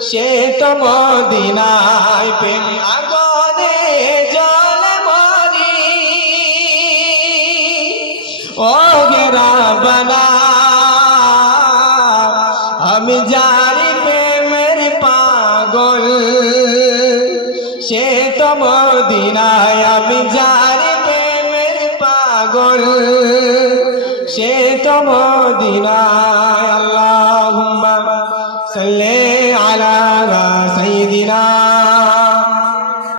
সে তো মদিনায় প্রেম আগনে জল মরি ও গেরা বনা আমি জানি প্রেমের পাগল সে তো মদিনায় আমি জানি প্রেমের পাগল সে তো আল্লাহুম্মা صل على سيدنا